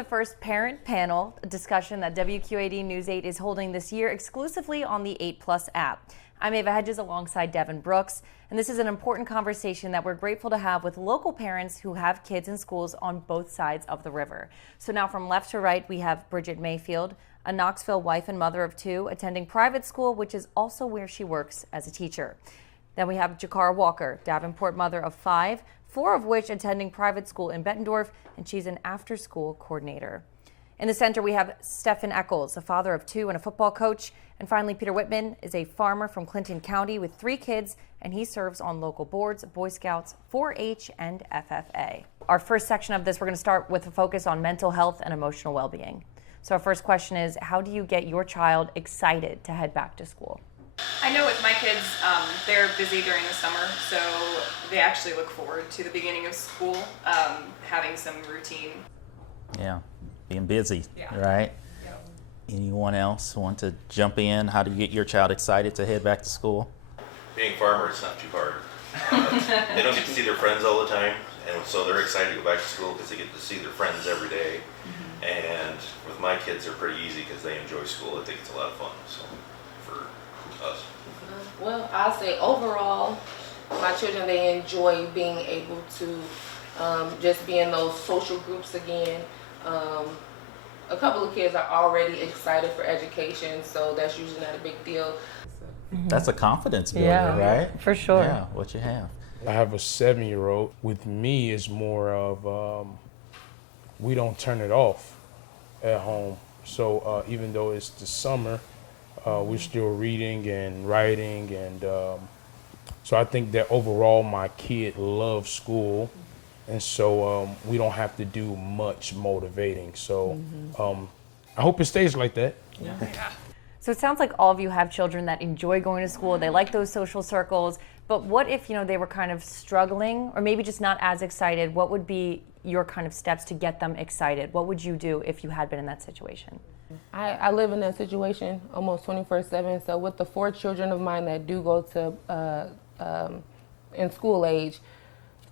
the first Parent Panel, a discussion that WQAD News 8 is holding this year exclusively on the 8+ app. I'm Ava Hedges alongside Devin Brooks, and this is an important conversation that we're grateful to have with local parents who have kids in schools on both sides of the river. So now from left to right, we have Bridget Mayfield, a Knoxville wife and mother of 2, attending private school, which is also where she works as a teacher. Then we have Jakara Walker, Davenport mother of 5, 4 of which attending private school in Bettendorf, and she's an after-school coordinator. In the center, we have Stephen Eccles, a father of 2 and a football coach. And finally, Peter Whitman is a farmer from Clinton County with 3 kids, and he serves on local boards, Boy Scouts, 4-H, and FFA. Our first section of this, we're going to start with a focus on mental health and emotional well-being. So our first question is, how do you get your child excited to head back to school? I know with my kids, they're busy during the summer, so they actually look forward to the beginning of school, having some routine. Yeah, being busy, right? Yeah. Anyone else want to jump in? How do you get your child excited to head back to school? Being a farmer, it's not too hard. They don't get to see their friends all the time, and so they're excited to go back to school because they get to see their friends every day. And with my kids, they're pretty easy because they enjoy school. I think it's a lot of fun. So for us. Well, I'll say overall, my children, they enjoy being able to just be in those social groups again. A couple of kids are already excited for education, so that's usually not a big deal. That's a confidence builder, right? For sure. Yeah, what you have. I have a 7-year-old. With me, it's more of we don't turn it off at home. So even though it's the summer, we're still reading and writing, and so I think that overall my kid loves school, and so we don't have to do much motivating. So I hope it stays like that. Yeah. So it sounds like all of you have children that enjoy going to school. They like those social circles. But what if, they were kind of struggling or maybe just not as excited? What would be your kind of steps to get them excited? What would you do if you had been in that situation? I live in that situation almost 24/7. So with the 4 children of mine that do go to in school age,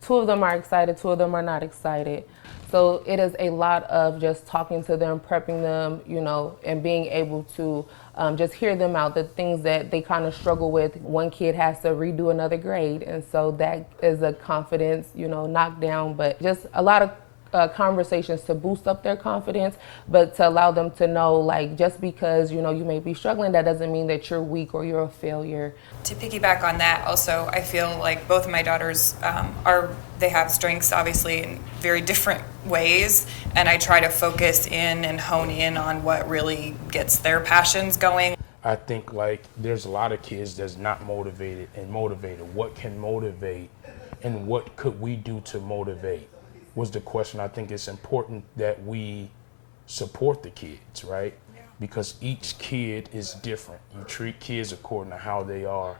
2 of them are excited, 2 of them are not excited. So it is a lot of just talking to them, prepping them, and being able to just hear them out, the things that they kind of struggle with. One kid has to redo another grade, and so that is a confidence, knockdown, but just a lot of conversations to boost up their confidence, but to allow them to know, just because, you may be struggling, that doesn't mean that you're weak or you're a failure. To piggyback on that, also, I feel like both of my daughters they have strengths, obviously, in very different ways, and I try to focus in and hone in on what really gets their passions going. I think there's a lot of kids that's not motivated and motivated. What can motivate, and what could we do to motivate was the question. I think it's important that we support the kids, right? Yeah. Because each kid is different. You treat kids according to how they are.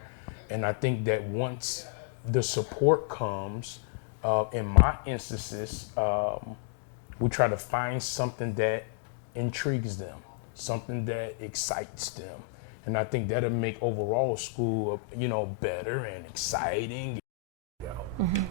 And I think that once the support comes, in my instances, we try to find something that intrigues them, something that excites them. And I think that'll make overall school, better and exciting.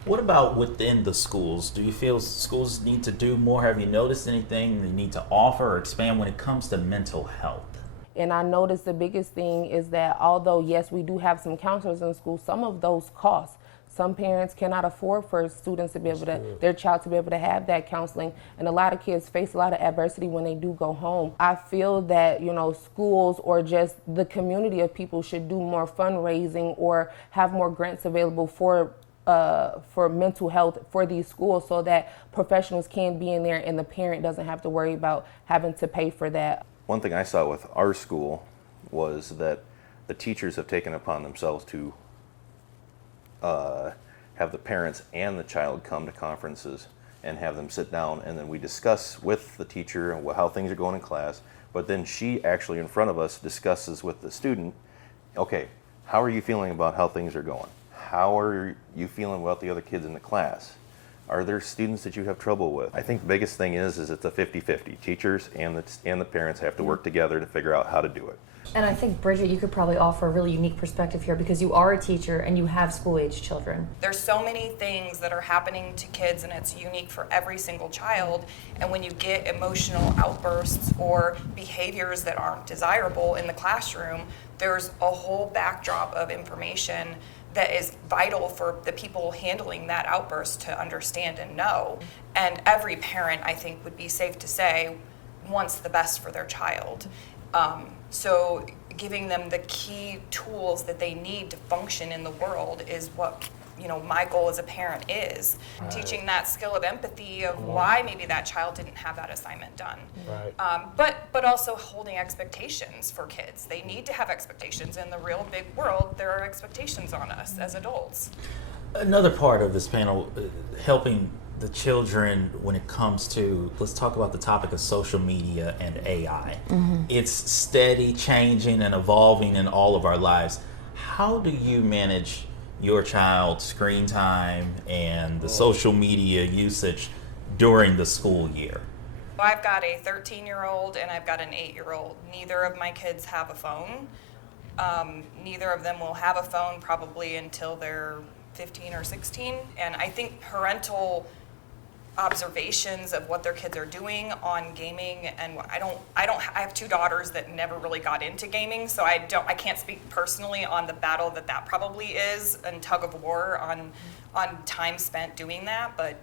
What about within the schools? Do you feel schools need to do more? Have you noticed anything they need to offer or expand when it comes to mental health? And I noticed the biggest thing is that although, yes, we do have some counselors in school, some of those cost. Some parents cannot afford for students to be able to, their child to be able to have that counseling. And a lot of kids face a lot of adversity when they do go home. I feel that, schools or just the community of people should do more fundraising or have more grants available for mental health for these schools, so that professionals can be in there and the parent doesn't have to worry about having to pay for that. One thing I saw with our school was that the teachers have taken upon themselves to have the parents and the child come to conferences and have them sit down, and then we discuss with the teacher how things are going in class, but then she actually in front of us discusses with the student, okay, how are you feeling about how things are going? How are you feeling about the other kids in the class? Are there students that you have trouble with? I think the biggest thing is it's a 50-50. Teachers and the parents have to work together to figure out how to do it. And I think, Bridget, you could probably offer a really unique perspective here because you are a teacher and you have school-age children. There's so many things that are happening to kids, and it's unique for every single child. And when you get emotional outbursts or behaviors that aren't desirable in the classroom, there's a whole backdrop of information that is vital for the people handling that outburst to understand and know. And every parent, I think, would be safe to say, wants the best for their child. So giving them the key tools that they need to function in the world is what, my goal as a parent is. Right. Teaching that skill of empathy of why maybe that child didn't have that assignment done. Right. But also holding expectations for kids. They need to have expectations. In the real big world, there are expectations on us as adults. Another part of this panel, helping the children when it comes to, let's talk about the topic of social media and AI. It's steady changing and evolving in all of our lives. How do you manage your child's screen time and the social media usage during the school year? I've got a 13-year-old and I've got an 8-year-old. Neither of my kids have a phone. Neither of them will have a phone probably until they're 15 or 16. And I think parental observations of what their kids are doing on gaming, and I have 2 daughters that never really got into gaming, so I can't speak personally on the battle that probably is and tug of war on time spent doing that. But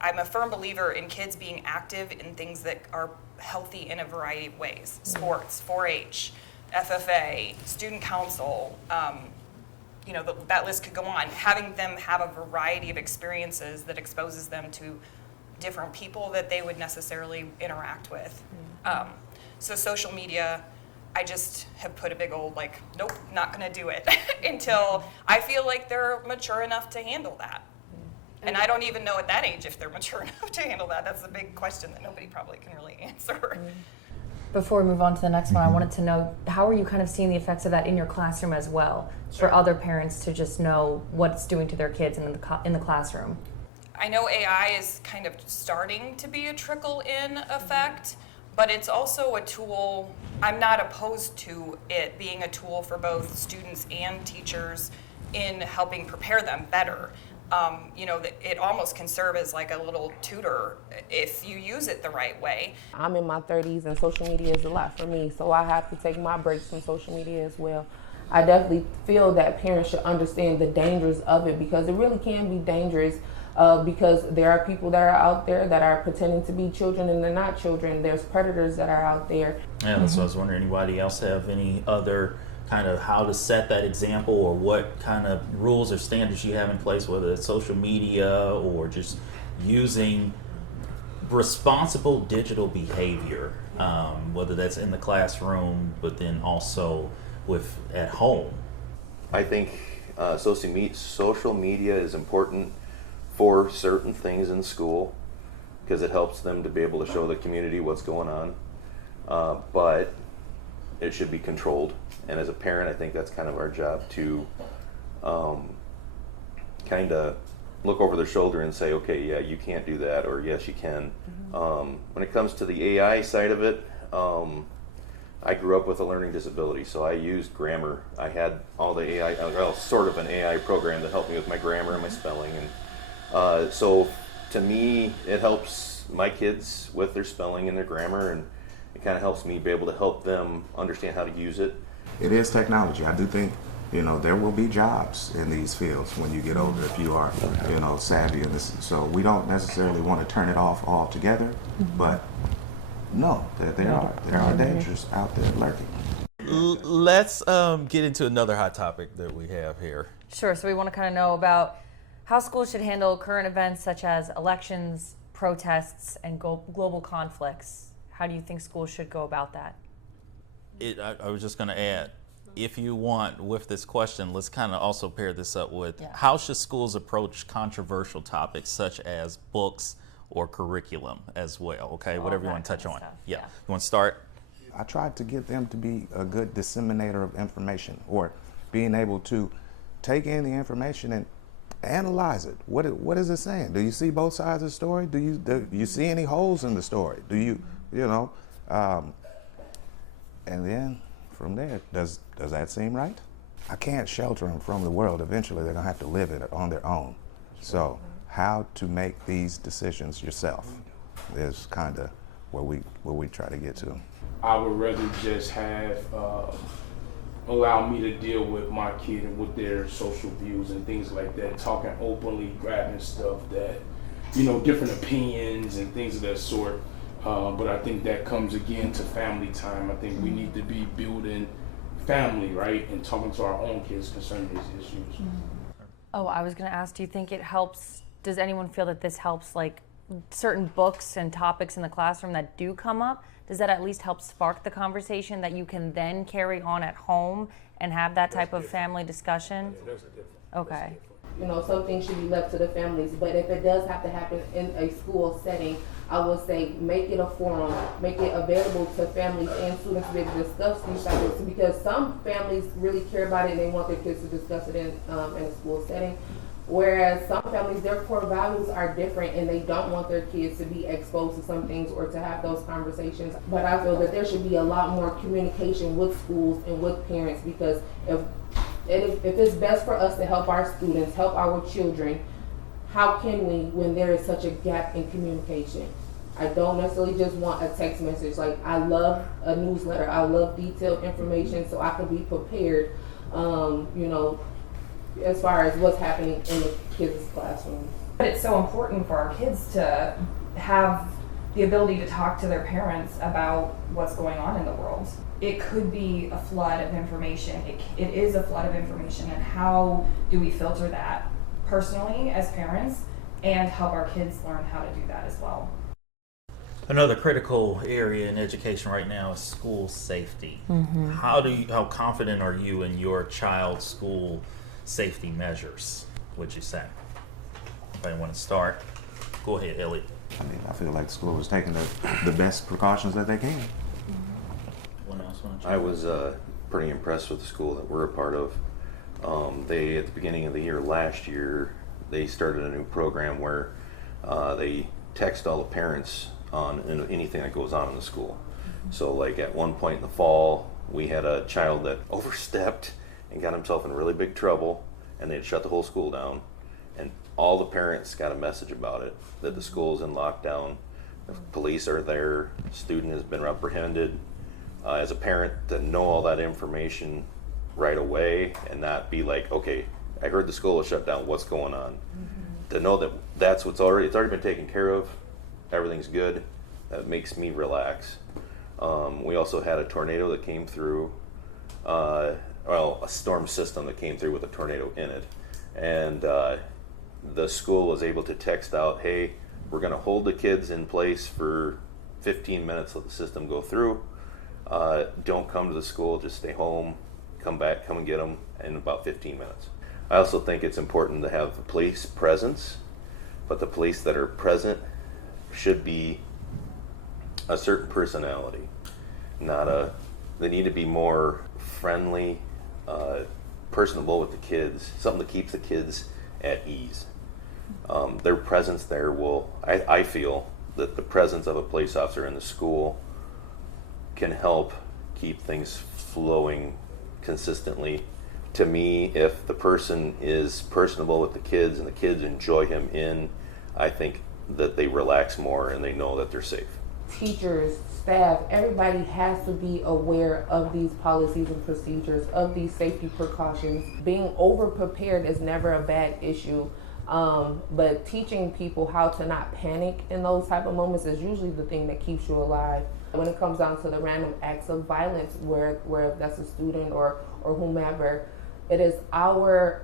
I'm a firm believer in kids being active in things that are healthy in a variety of ways: sports, 4-H, FFA, student council. That list could go on. Having them have a variety of experiences that exposes them to different people that they would necessarily interact with. So social media, I just have put a big old nope, not gonna do it until I feel like they're mature enough to handle that. And I don't even know at that age if they're mature enough to handle that. That's the big question that nobody probably can really answer. Before we move on to the next one, I wanted to know, how are you kind of seeing the effects of that in your classroom as well, for other parents to just know what it's doing to their kids in the classroom? I know AI is kind of starting to be a trickle-in effect, but it's also a tool. I'm not opposed to it being a tool for both students and teachers in helping prepare them better. It almost can serve as like a little tutor if you use it the right way. I'm in my 30s and social media is a lot for me, so I have to take my breaks from social media as well. I definitely feel that parents should understand the dangers of it, because it really can be dangerous, because there are people that are out there that are pretending to be children and they're not children. There's predators that are out there. Yeah, so I was wondering, anybody else have any other kind of how to set that example, or what kind of rules or standards you have in place, whether it's social media or just using responsible digital behavior, whether that's in the classroom, but then also at home? I think social media is important for certain things in school because it helps them to be able to show the community what's going on, but it should be controlled. And as a parent, I think that's kind of our job to kind of look over their shoulder and say, okay, yeah, you can't do that, or yes, you can. When it comes to the AI side of it, I grew up with a learning disability, so I used grammar. I had all the AI, well, sort of an AI program that helped me with my grammar and my spelling. And so to me, it helps my kids with their spelling and their grammar, and it kind of helps me be able to help them understand how to use it. It is technology. I do think, there will be jobs in these fields when you get older if you are, savvy in this. So we don't necessarily want to turn it off altogether, but no, there are dangers out there lurking. Let's get into another hot topic that we have here. Sure. So we want to kind of know about how schools should handle current events such as elections, protests, and global conflicts. How do you think schools should go about that? I was just going to add, if you want, with this question, let's kind of also pair this up with how should schools approach controversial topics such as books or curriculum as well? Okay, whatever you want to touch on. Yeah. You want to start? I tried to get them to be a good disseminator of information, or being able to take in the information and analyze it. What is it saying? Do you see both sides of the story? Do you see any holes in the story? Do you know? And then from there, does that seem right? I can't shelter them from the world. Eventually, they're gonna have to live in it on their own. So, how to make these decisions yourself is kind of where we try to get to. I would rather just have allow me to deal with my kid and with their social views and things like that, talking openly, grabbing stuff that, different opinions and things of that sort. But I think that comes again to family time. I think we need to be building family, right, and talking to our own kids concerning these issues. Oh, I was going to ask, do you think it helps, does anyone feel that this helps, like, certain books and topics in the classroom that do come up? Does that at least help spark the conversation that you can then carry on at home and have that type of family discussion? Yeah, those are different. Okay. Some things should be left to the families, but if it does have to happen in a school setting, I would say make it a forum, make it available to families and students to be able to discuss these topics, because some families really care about it and they want their kids to discuss it in a school setting. Whereas some families, their core values are different and they don't want their kids to be exposed to some things or to have those conversations. But I feel that there should be a lot more communication with schools and with parents, because if it's best for us to help our students, help our children, how can we when there is such a gap in communication? I don't necessarily just want a text message. Like, I love a newsletter. I love detailed information so I can be prepared, as far as what's happening in the kids' classroom. But it's so important for our kids to have the ability to talk to their parents about what's going on in the world. It could be a flood of information. It is a flood of information, and how do we filter that personally as parents and help our kids learn how to do that as well? Another critical area in education right now is school safety. Mm-hmm. How confident are you in your child's school safety measures, would you say? Anybody want to start? Go ahead, Elliot. I feel like the school is taking the best precautions that they can. Anyone else want to I was pretty impressed with the school that we're a part of. They, at the beginning of the year last year, they started a new program where they text all the parents on anything that goes on in the school. So like at one point in the fall, we had a child that overstepped and got himself in really big trouble, and they had shut the whole school down, and all the parents got a message about it, that the school is in lockdown, the police are there, student has been apprehended. As a parent, to know all that information right away and not be like, okay, I heard the school is shut down, what's going on? Mm-hmm. To know that it's already been taken care of, everything's good, that makes me relax. We also had a tornado that came through, a storm system that came through with a tornado in it. And the school was able to text out, hey, we're gonna hold the kids in place for 15 minutes, let the system go through. Don't come to the school, just stay home, come and get them in about 15 minutes. I also think it's important to have the police presence, but the police that are present should be a certain personality, they need to be more friendly, personable with the kids, something that keeps the kids at ease. Their presence there I feel that the presence of a police officer in the school can help keep things flowing consistently. To me, if the person is personable with the kids and the kids enjoy him I think that they relax more and they know that they're safe. Teachers, staff, everybody has to be aware of these policies and procedures, of these safety precautions. Being over-prepared is never a bad issue, but teaching people how to not panic in those type of moments is usually the thing that keeps you alive. When it comes down to the random acts of violence, where that's a student or whomever, it is our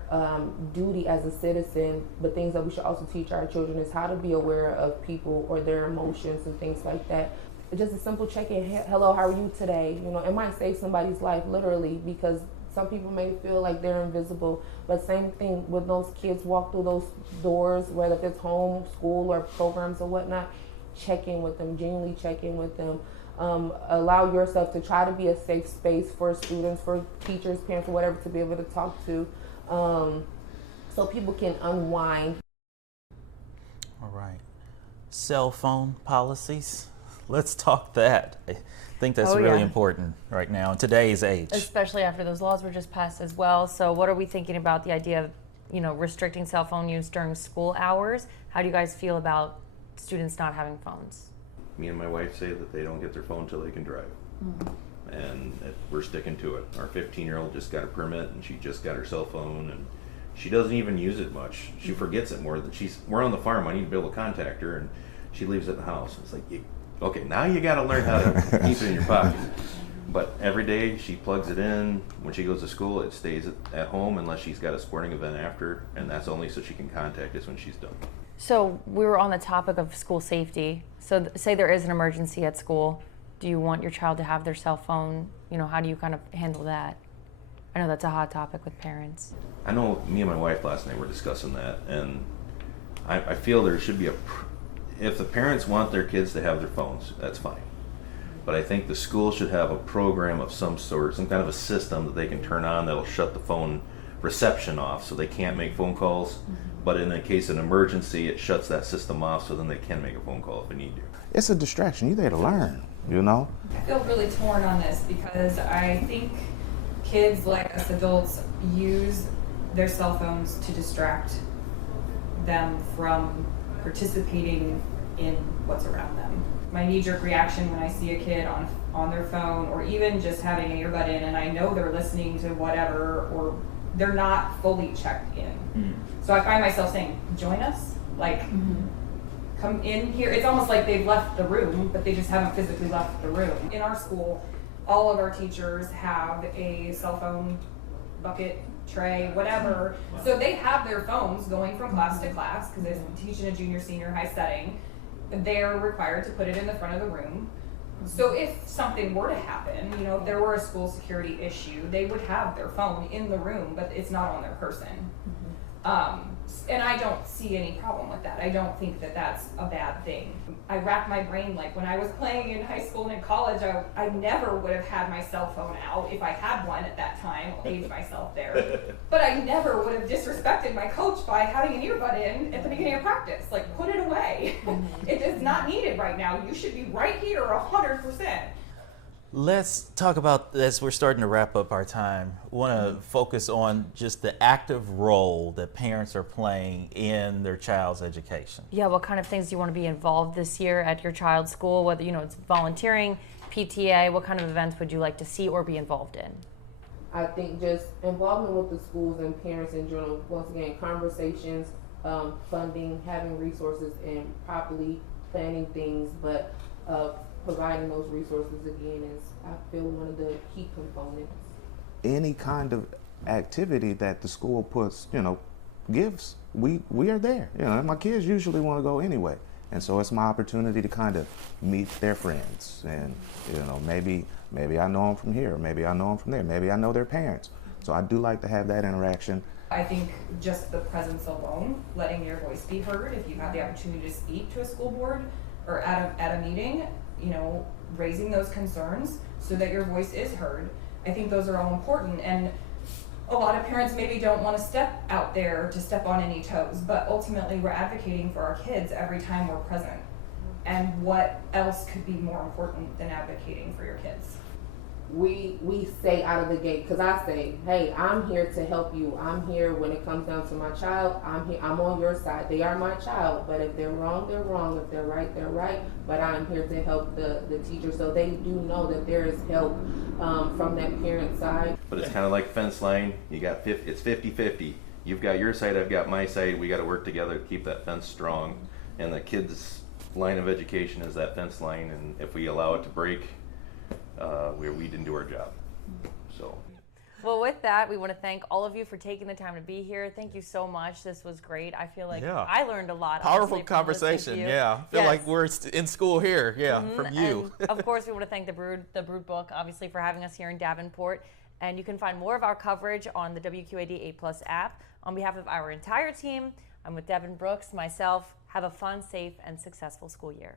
duty as a citizen, but things that we should also teach our children is how to be aware of people or their emotions and things like that. Just a simple check-in, hello, how are you today? It might save somebody's life, literally, because some people may feel like they're invisible, but same thing when those kids walk through those doors, whether it's home, school, or programs or whatnot, check in with them, genuinely check in with them. Allow yourself to try to be a safe space for students, for teachers, parents, or whatever, to be able to talk to. so people can unwind. All right. Cell phone policies. Let's talk that. I think that's really important right now in today's age. Especially after those laws were just passed as well. So what are we thinking about the idea of, restricting cell phone use during school hours? How do you guys feel about students not having phones? Me and my wife say that they don't get their phone till they can drive. And we're sticking to it. Our 15-year-old just got a permit and she just got her cell phone, and she doesn't even use it much. She forgets it more than we're on the farm. I need to be able to contact her, and she leaves it in the house. It's like, okay, now you got to learn how to keep it in your pocket. But every day she plugs it in. When she goes to school, it stays at home unless she's got a sporting event after, and that's only so she can contact us when she's done. So we were on the topic of school safety. So say there is an emergency at school. Do you want your child to have their cell phone? How do you kind of handle that? I know that's a hot topic with parents. I know me and my wife last night were discussing that, and I feel there should be if the parents want their kids to have their phones, that's fine. But I think the school should have a program of some sort, some kind of a system that they can turn on that'll shut the phone reception off so they can't make phone calls. But in the case of an emergency, it shuts that system off so then they can make a phone call if they need to. It's a distraction. You're there to learn, you know? I feel really torn on this because I think kids, like us adults, use their cell phones to distract them from participating in what's around them. My knee-jerk reaction when I see a kid on their phone, or even just having an earbud in, and I know they're listening to whatever, or they're not fully checked in. So I find myself saying, join us, come in here. It's almost like they've left the room, but they just haven't physically left the room. In our school, all of our teachers have a cell phone bucket, tray, whatever. So they have their phones going from class to class because they teach in a junior, senior high setting. They're required to put it in the front of the room. So if something were to happen, if there were a school security issue, they would have their phone in the room, but it's not on their person. And I don't see any problem with that. I don't think that that's a bad thing. I rack my brain, like when I was playing in high school and in college, I never would have had my cell phone out if I had one at that time. I'll age myself there. But I never would have disrespected my coach by having an earbud in at the beginning of practice. Like, put it away. It is not needed right now. You should be right here 100%. Let's talk about, as we're starting to wrap up our time, want to focus on just the active role that parents are playing in their child's education. Yeah, what kind of things do you want to be involved this year at your child's school? Whether, it's volunteering, PTA, what kind of events would you like to see or be involved in? I think just involvement with the schools and parents in general, once again, conversations, funding, having resources, and properly planning things, but providing those resources again is, I feel, one of the key components. Any kind of activity that the school puts, gives, we are there. My kids usually want to go anyway. And so it's my opportunity to kind of meet their friends. And, maybe I know them from here, maybe I know them from there, maybe I know their parents. So I do like to have that interaction. I think just the presence alone, letting your voice be heard, if you have the opportunity to speak to a school board or at a meeting, raising those concerns so that your voice is heard. I think those are all important, and a lot of parents maybe don't want to step out there to step on any toes, but ultimately we're advocating for our kids every time we're present. And what else could be more important than advocating for your kids? We say out of the gate, because I say, hey, I'm here to help you. I'm here when it comes down to my child. I'm here. I'm on your side. They are my child, but if they're wrong, they're wrong. If they're right, they're right. But I'm here to help the teacher, so they do know that there is help from that parent side. But it's kind of like fence line. It's 50-50. You've got your side, I've got my side. We got to work together to keep that fence strong. And the kids' line of education is that fence line, and if we allow it to break, we didn't do our job. So. Well, with that, we want to thank all of you for taking the time to be here. Thank you so much. This was great. I feel like I learned a lot. Powerful conversation. Yeah. I feel like we're in school here. Yeah, from you. And of course, we want to thank the Brood Book, obviously, for having us here in Davenport. And you can find more of our coverage on the WQAD 8+ app. On behalf of our entire team, I'm with Devin Brooks, myself. Have a fun, safe, and successful school year.